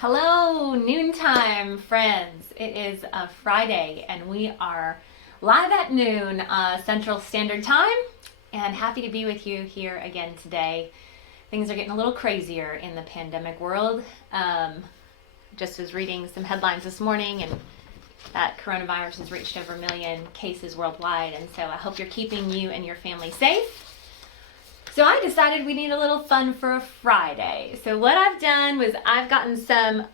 Hello, noontime friends. It is a Friday and we are live at noon Central Standard Time, and happy to be with you here again today. Things are getting a little crazier in the pandemic world. Just was reading some headlines this morning, and that coronavirus has reached over 1 million cases worldwide, and so I hope you're keeping you and your family safe. So I decided we need a little fun for a Friday. So what I've done was I've gotten some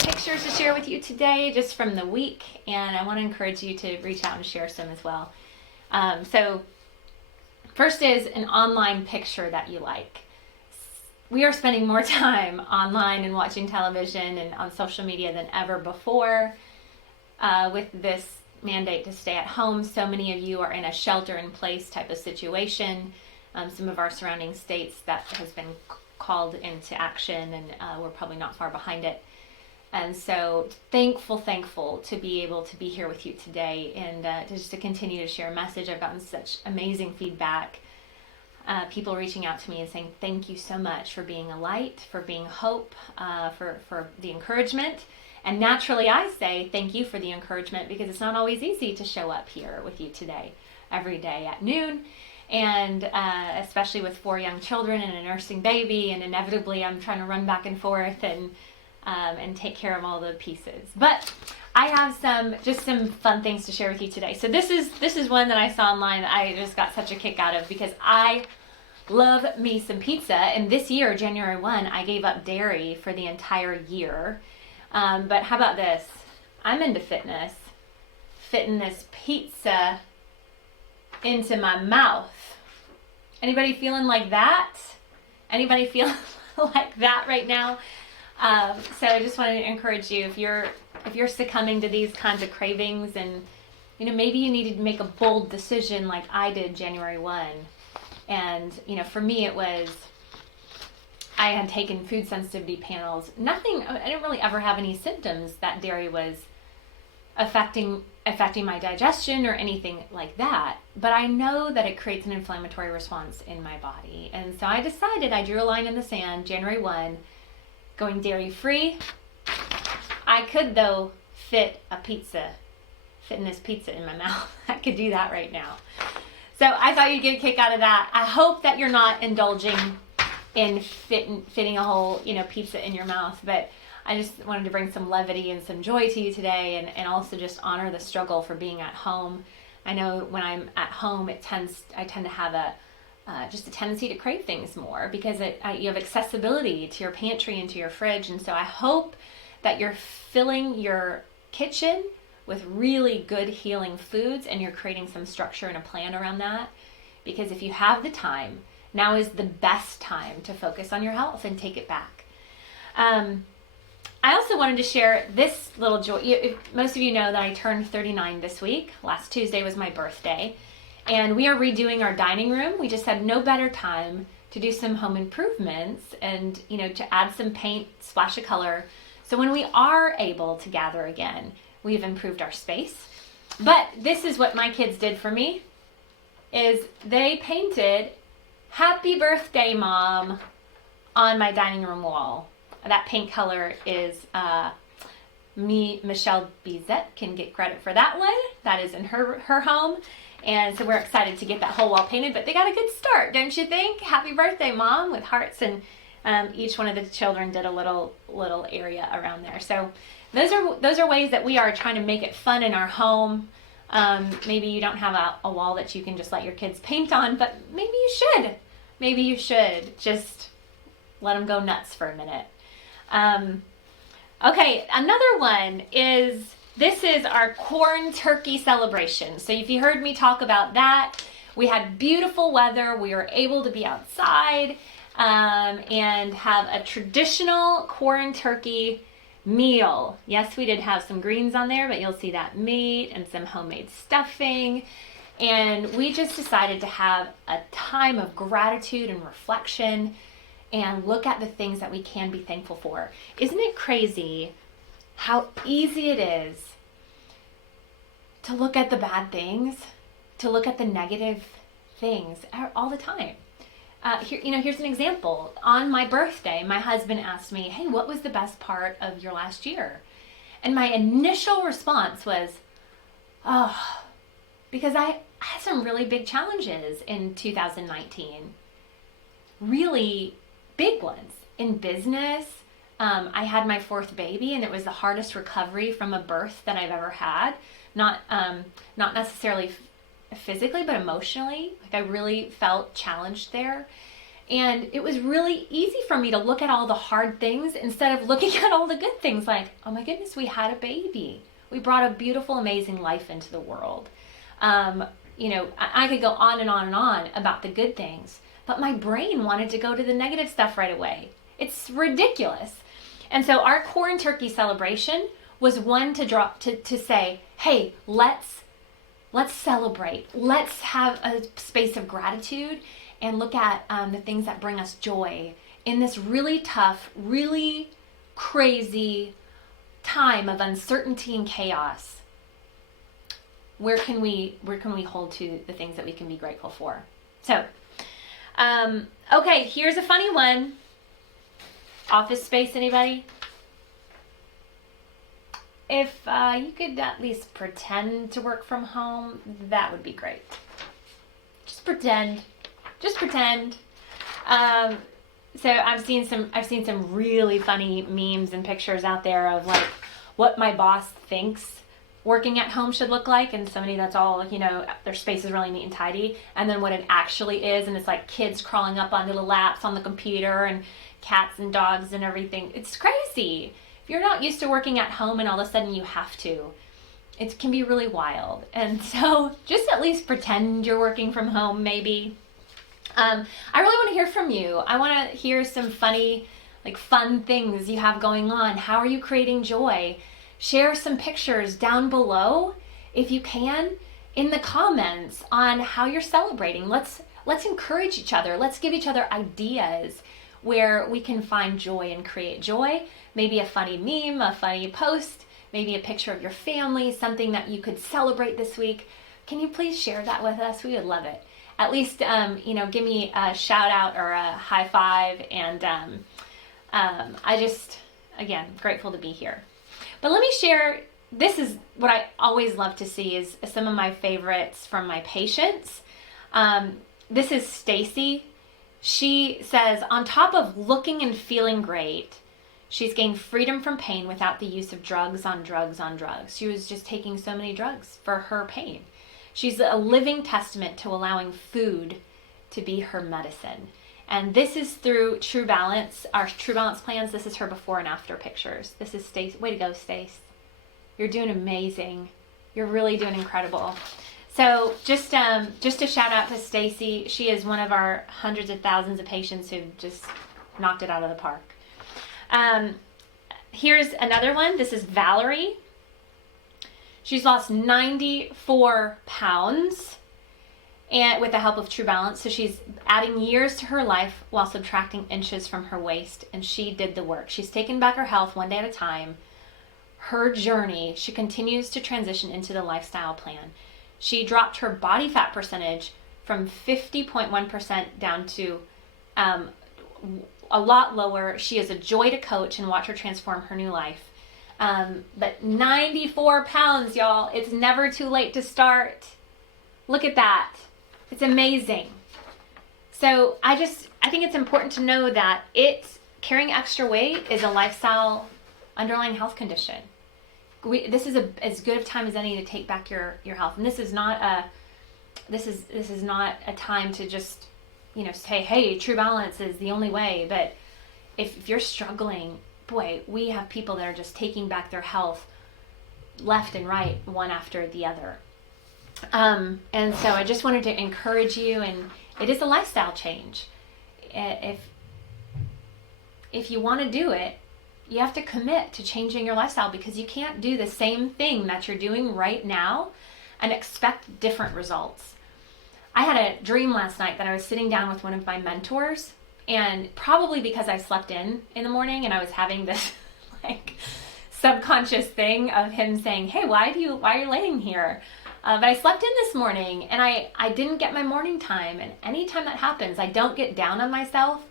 pictures to share with you today just from the week, and I want to encourage you to reach out and share some as well. So first is an online picture that you like. We are spending more time online and watching television and on social media than ever before. With this mandate to stay at home, so many of you are in a shelter-in-place type of situation. Some of our surrounding states that has been called into action, and we're probably not far behind it. And so thankful to be able to be here with you today and just to continue to share a message. I've gotten such amazing feedback. People reaching out to me and saying, thank you so much for being a light, for being hope, for the encouragement. And naturally I say thank you for the encouragement, because it's not always easy to show up here with you today, every day at noon. And especially with 4 young children and a nursing baby, and inevitably I'm trying to run back and forth and take care of all the pieces. But I have some fun things to share with you today. So this is one that I saw online that I just got such a kick out of, because I love me some pizza. And this year, January 1, I gave up dairy for the entire year. But how about this? I'm into fitness. Fitting this pizza into my mouth. Anybody feeling like that? Anybody feeling like that right now? So I just wanted to encourage you, if you're succumbing to these kinds of cravings, and maybe you needed to make a bold decision like I did January 1. And for me it was, I had taken food sensitivity panels. I didn't really ever have any symptoms that dairy was affecting my digestion or anything like that, but I know that it creates an inflammatory response in my body. And so I decided, I drew a line in the sand January 1, going dairy free. I could though fit in this pizza in my mouth. I could do that right now. So I thought you'd get a kick out of that. I hope that you're not indulging in fitting a whole pizza in your mouth, but I just wanted to bring some levity and some joy to you today, and also just honor the struggle for being at home. I know when I'm at home, I tend to have just a tendency to crave things more, because you have accessibility to your pantry and to your fridge. And so I hope that you're filling your kitchen with really good healing foods, and you're creating some structure and a plan around that, because if you have the time, now is the best time to focus on your health and take it back. I also wanted to share this little joy. Most of you know that I turned 39 this week. Last Tuesday was my birthday, and we are redoing our dining room. We just had no better time to do some home improvements and to add some paint, splash of color. So when we are able to gather again, we've improved our space. But this is what my kids did for me, is they painted "Happy Birthday, Mom" on my dining room wall. That paint color is Michelle Bizette can get credit for that one. That is in her home. And so we're excited to get that whole wall painted, but they got a good start, don't you think? Happy birthday, Mom, with hearts, and each one of the children did a little area around there. So those are ways that we are trying to make it fun in our home. Maybe you don't have a wall that you can just let your kids paint on, but maybe you should. Maybe you should just let them go nuts for a minute. Okay, another one is, this is our corn turkey celebration. So if you heard me talk about that, we had beautiful weather. We were able to be outside and have a traditional corn turkey meal. Yes, we did have some greens on there, but you'll see that meat and some homemade stuffing. And we just decided to have a time of gratitude and reflection and look at the things that we can be thankful for. Isn't it crazy how easy it is to look at the bad things, to look at the negative things all the time? here's an example. On my birthday, my husband asked me, hey, what was the best part of your last year? And my initial response was, oh, because I had some really big challenges in 2019. Really big ones in business. I had my fourth baby, and it was the hardest recovery from a birth that I've ever had. Not necessarily physically, but emotionally. Like, I really felt challenged there. And it was really easy for me to look at all the hard things instead of looking at all the good things, like, oh my goodness, we had a baby. We brought a beautiful, amazing life into the world. I could go on and on and on about the good things, but my brain wanted to go to the negative stuff right away. It's ridiculous. And so our corn turkey celebration was one to say, hey, let's celebrate. Let's have a space of gratitude and look at the things that bring us joy in this really tough, really crazy time of uncertainty and chaos. Where can we hold to the things that we can be grateful for? So, okay, here's a funny one. Office space, anybody? If you could at least pretend to work from home, that would be great. Just pretend. So I've seen some really funny memes and pictures out there of like what my boss thinks working at home should look like, and somebody that's all, their space is really neat and tidy, and then what it actually is, and it's like kids crawling up onto the laps on the computer and cats and dogs and everything. It's crazy. If you're not used to working at home and all of a sudden you have to, it can be really wild. And so just at least pretend you're working from home, maybe. I really want to hear from you. I want to hear some fun things you have going on. How are you creating joy? Share some pictures down below, if you can, in the comments on how you're celebrating. Let's encourage each other. Let's give each other ideas where we can find joy and create joy. Maybe a funny meme, a funny post, maybe a picture of your family, something that you could celebrate this week. Can you please share that with us? We would love it. At least, give me a shout out or a high five. And again, grateful to be here. But let me share, this is what I always love to see is some of my favorites from my patients. This is Stacey. She says, on top of looking and feeling great, she's gained freedom from pain without the use of drugs on drugs on drugs. She was just taking so many drugs for her pain. She's a living testament to allowing food to be her medicine. And this is through TruBalance, our TruBalance plans. This is her before and after pictures. This is Stacey. Way to go, Stace. You're doing amazing. You're really doing incredible. So just a shout out to Stacey. She is one of our hundreds of thousands of patients who've just knocked it out of the park. Here's another one. This is Valerie. She's lost 94 pounds and with the help of TruBalance. So she's adding years to her life while subtracting inches from her waist. And she did the work. She's taken back her health one day at a time. Her journey, she continues to transition into the lifestyle plan. She dropped her body fat percentage from 50.1% down to a lot lower. She is a joy to coach and watch her transform her new life. But 94 pounds, y'all. It's never too late to start. Look at that. It's amazing. So I think it's important to know that carrying extra weight is a lifestyle underlying health condition. This is as good of time as any to take back your health. And this is not a time to just, say, hey, TruBalance is the only way. But if you're struggling, boy, we have people that are just taking back their health left and right, one after the other. And so I just wanted to encourage you, and it is a lifestyle change. If you want to do it, you have to commit to changing your lifestyle, because you can't do the same thing that you're doing right now and expect different results. I had a dream last night that I was sitting down with one of my mentors, and probably because I slept in the morning and I was having this subconscious thing of him saying, hey, why are you laying here? But I slept in this morning and I didn't get my morning time. And anytime that happens, I don't get down on myself.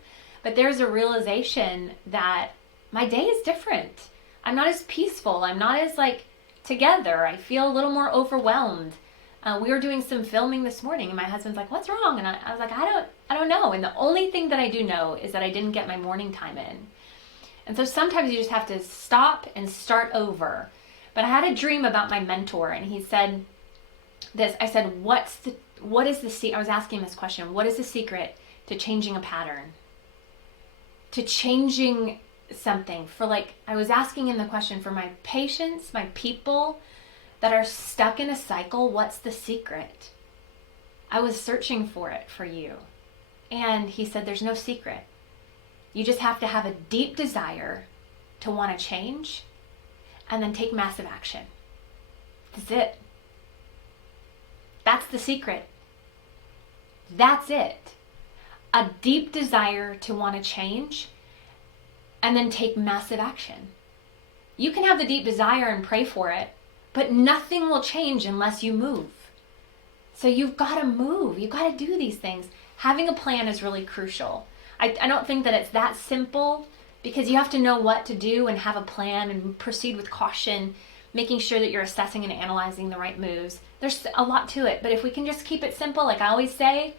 But there's a realization that my day is different. I'm not as peaceful. I'm not as together. I feel a little more overwhelmed. We were doing some filming this morning and my husband's like, what's wrong? And I was like, I don't know. And the only thing that I do know is that I didn't get my morning time in. And so sometimes you just have to stop and start over. But I had a dream about my mentor and he said this. I said, what is the secret? I was asking this question. What is the secret to changing a pattern? To changing something I was asking him the question for my patients, my people that are stuck in a cycle. What's the secret? I was searching for it for you. And he said, there's no secret. You just have to have a deep desire to want to change and then take massive action. That's it. That's the secret. That's it. A deep desire to want to change and then take massive action. You can have the deep desire and pray for it, but nothing will change unless you move. So you've got to move. You've got to do these things. Having a plan is really crucial. I don't think that it's that simple because you have to know what to do and have a plan and proceed with caution, making sure that you're assessing and analyzing the right moves. There's a lot to it, but if we can just keep it simple, like I always say,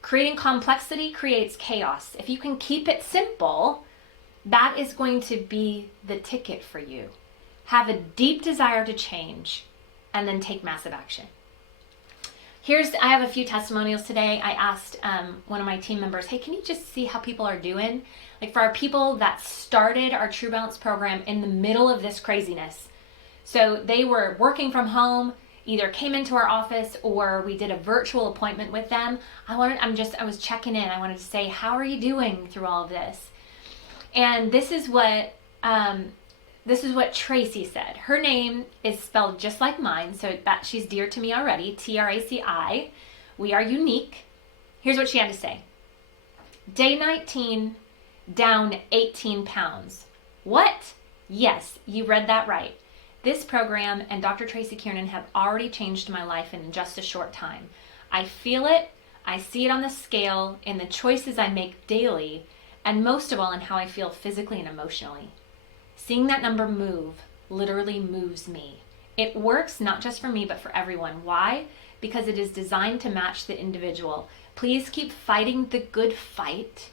creating complexity creates chaos. If you can keep it simple, that is going to be the ticket for you. Have a deep desire to change and then take massive action. I have a few testimonials today. I asked one of my team members, hey, can you just see how people are doing? For our people that started our TruBalance program in the middle of this craziness. So they were working from home, either came into our office or we did a virtual appointment with them. I was checking in. I wanted to say, how are you doing through all of this? And this is what Tracy said. Her name is spelled just like mine, so that she's dear to me already. Traci. We are unique. Here's what she had to say. Day 19, down 18 pounds. What? Yes, you read that right. This program and Dr. Traci Kiernan have already changed my life in just a short time. I feel it. I see it on the scale, in the choices I make daily, and most of all in how I feel physically and emotionally. Seeing that number move literally moves me. It works not just for me, but for everyone. Why? Because it is designed to match the individual. Please keep fighting the good fight.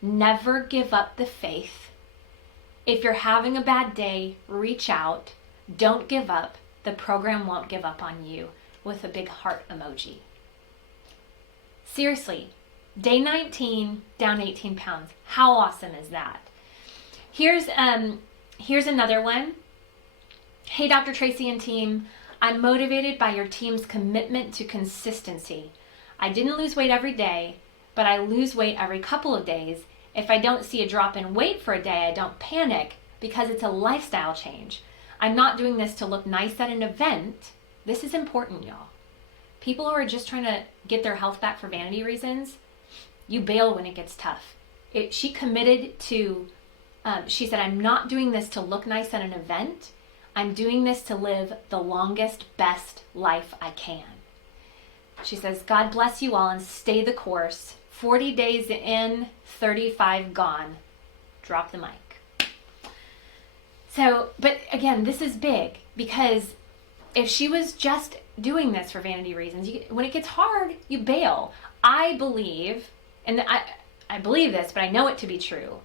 Never give up the faith. If you're having a bad day, reach out. Don't give up. The program won't give up on you, with a big heart emoji. Seriously, day 19, down 18 pounds. How awesome is that? Here's another one. Hey, Dr. Tracy and team, I'm motivated by your team's commitment to consistency. I didn't lose weight every day, but I lose weight every couple of days. If I don't see a drop in weight for a day, I don't panic because it's a lifestyle change. I'm not doing this to look nice at an event. This is important, y'all. People who are just trying to get their health back for vanity reasons, you bail when it gets tough. She committed to, she said, I'm not doing this to look nice at an event. I'm doing this to live the longest, best life I can. She says, God bless you all and stay the course. 40 days in, 35 gone. Drop the mic. So, but again, this is big because if she was just doing this for vanity reasons, when it gets hard, you bail. I believe, and I believe this, but I know it to be true,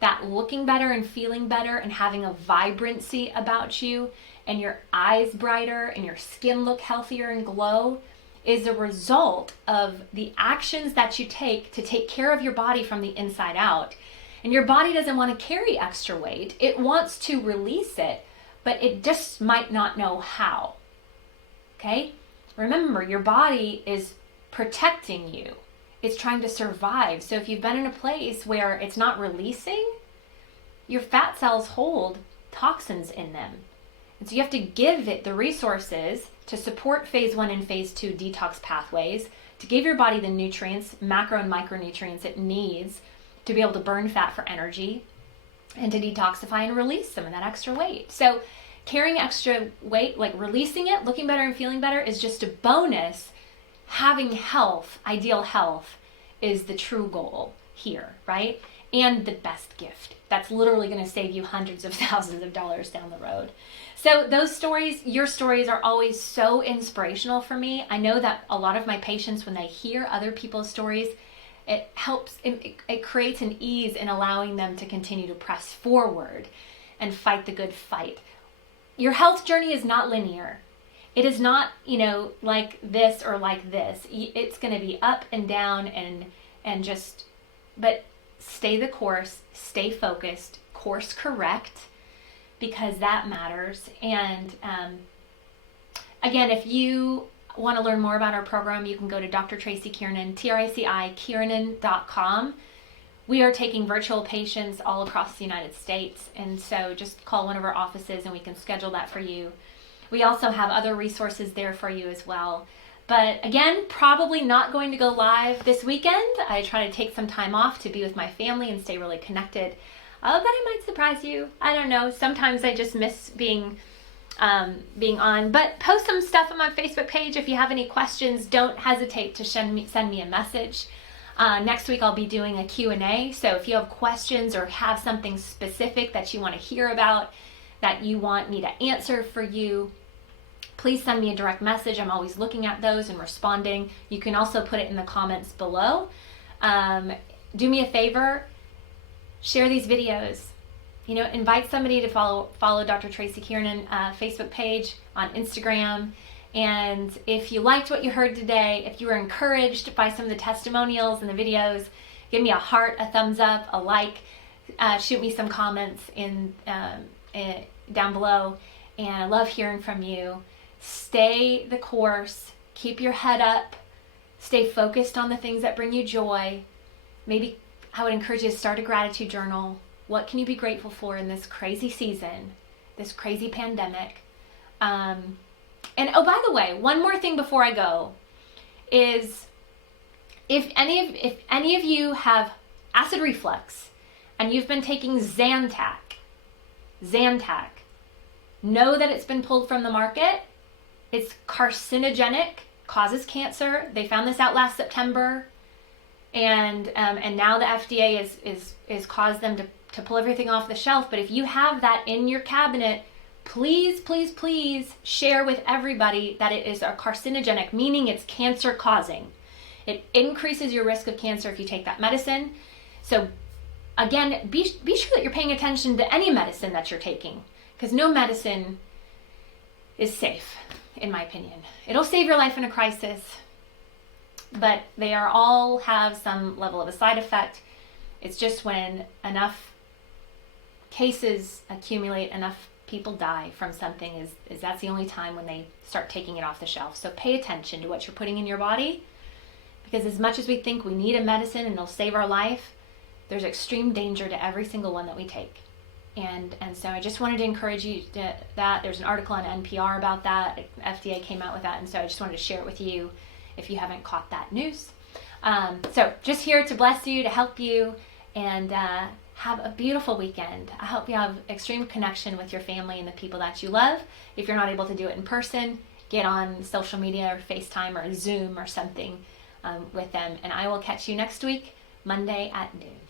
that looking better and feeling better and having a vibrancy about you and your eyes brighter and your skin look healthier and glow is a result of the actions that you take to take care of your body from the inside out. And your body doesn't want to carry extra weight. It wants to release it, but it just might not know how. Okay? Remember, your body is protecting you. It's trying to survive. So if you've been in a place where it's not releasing, your fat cells hold toxins in them. And so you have to give it the resources to support phase 1 and phase 2 detox pathways, to give your body the nutrients, macro and micronutrients it needs to be able to burn fat for energy and to detoxify and release some of that extra weight. So Carrying extra weight, like releasing it, looking better and feeling better, is just a bonus. Having health, ideal health, is the true goal here, right? And the best gift. That's literally going to save you hundreds of thousands of dollars down the road. So those stories, your stories, are always so inspirational for me. I know that a lot of my patients, when they hear other people's stories, it helps, it creates an ease in allowing them to continue to press forward and fight the good fight. Your health journey is not linear. It is not, like this or like this. It's going to be up and down and just, but stay the course, stay focused, course correct, because that matters. And again, if you want to learn more about our program, you can go to Dr. Traci Kiernan, Traci Kiernan.com. We are taking virtual patients all across the United States, and so just call one of our offices and we can schedule that for you. We also have other resources there for you as well. But again, probably not going to go live this weekend. I try to take some time off to be with my family and stay really connected. But I might surprise you. I don't know. Sometimes I just miss being on. But post some stuff on my Facebook page. If you have any questions, don't hesitate to send me a message. Next week I'll be doing a Q&A. So if you have questions or have something specific that you want to hear about, that you want me to answer for you, please send me a direct message. I'm always looking at those and responding. You can also put it in the comments below. Do me a favor, share these videos. Invite somebody to follow Dr. Traci Kiernan Facebook page, on Instagram. And if you liked what you heard today, if you were encouraged by some of the testimonials and the videos, give me a heart, a thumbs up, a like, shoot me some comments down below. And I love hearing from you. Stay the course, keep your head up, stay focused on the things that bring you joy. Maybe I would encourage you to start a gratitude journal. What can you be grateful for in this crazy season, this crazy pandemic? And oh, by the way, one more thing before I go is if any of you have acid reflux and you've been taking Zantac, know that it's been pulled from the market. It's carcinogenic, causes cancer. They found this out last September, and now the FDA is caused them to pull everything off the shelf. But if you have that in your cabinet, please share with everybody that it is a carcinogenic, meaning it's cancer causing. It increases your risk of cancer if you take that medicine. So again, be sure that you're paying attention to any medicine that you're taking, because no medicine is safe, in my opinion. It'll save your life in a crisis, but they all have some level of a side effect. It's just when enough cases accumulate, enough people die from something, is that's the only time when they start taking it off the shelf. So pay attention to what you're putting in your body, because as much as we think we need a medicine and it'll save our life, there's extreme danger to every single one that we take. And so I just wanted to encourage you that there's an article on NPR about that. FDA came out with that, and so I just wanted to share it with you if you haven't caught that news. So just here to bless you, to help you, and have a beautiful weekend. I hope you have extreme connection with your family and the people that you love. If you're not able to do it in person, get on social media or FaceTime or Zoom or something with them. And I will catch you next week, Monday at noon.